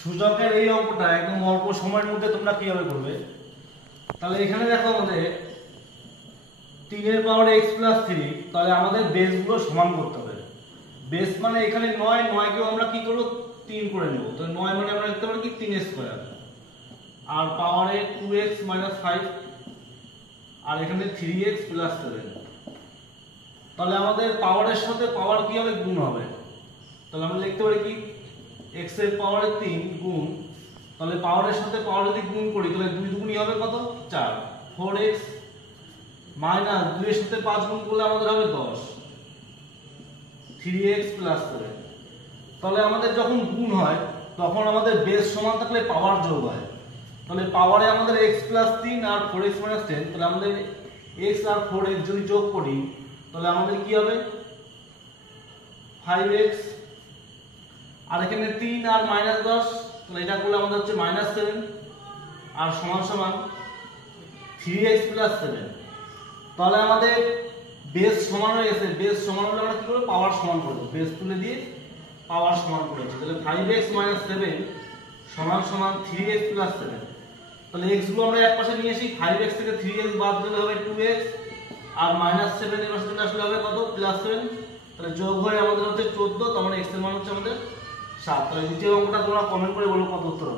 সূচকের এই অঙ্কটা একদম অল্প সময়ের মধ্যে তোমরা কিভাবে করবে। তাহলে এখানে দেখো আমাদের 3 এর পাওয়ার x প্লাস 3, তাহলে আমাদের বেসগুলো সমান করতে হবে। বেস মানে এখানে 9, 9 কেও আমরা কি করব 3 করে নেব। তো 9 মানে আমরা লিখতে পারি কি 3 স্কয়ার, আর পাওয়ারে 2x 5, আর এখানে 3x 7। তাহলে আমাদের পাওয়ারের সাথে পাওয়ার কি হবে, গুণ হবে। তাহলে আমরা লিখতে পারি কি x এর পাওয়ারে 3 গুণ, তাহলে পাওয়ারের সাথে পাওয়ার যদি গুণ করি তাহলে 2 দুগুণই হবে কত 4, 4x মাইনাস 2 এর সাথে 5 গুণ করলে আমাদের হবে 10, 3x 7। তাহলে আমাদের যখন গুণ হয় তখন আমাদের বেস সমান থাকলে পাওয়ার যোগ হয়। তাহলে পাওয়ারে আমাদের x 3 আর 4x 10, তাহলে আমাদের x আর 4x যদি যোগ করি তাহলে আমাদের কি হবে 5x, আর এখানে 3 আর -10, তাহলে এটা করলে আমাদের হচ্ছে -7, আর সমান সমান 3x 7। তাহলে আমাদের বেস সমান হয়ে গেছে। বেস সমান হলে আমরা কি করব, পাওয়ার সমান করব। বেস তুলে দিয়ে পাওয়ার সমান করেছি। তাহলে 5x 7 সমান সমান 3x 7। তাহলে x গুলো আমরা এক পাশে নিয়ে আসি, 5x থেকে 3x বাদ দিলে হবে 2x, আর -7 এর পাশে চলে আসলে হবে কত +7। তাহলে যোগ হয়ে আমাদের হচ্ছে 14, তার মানে x এর মান হচ্ছে আমাদের 7। তাহলে দ্বিতীয় অঙ্কটা তোমরা কমেন্ট করে বলো কত উত্তর হবে।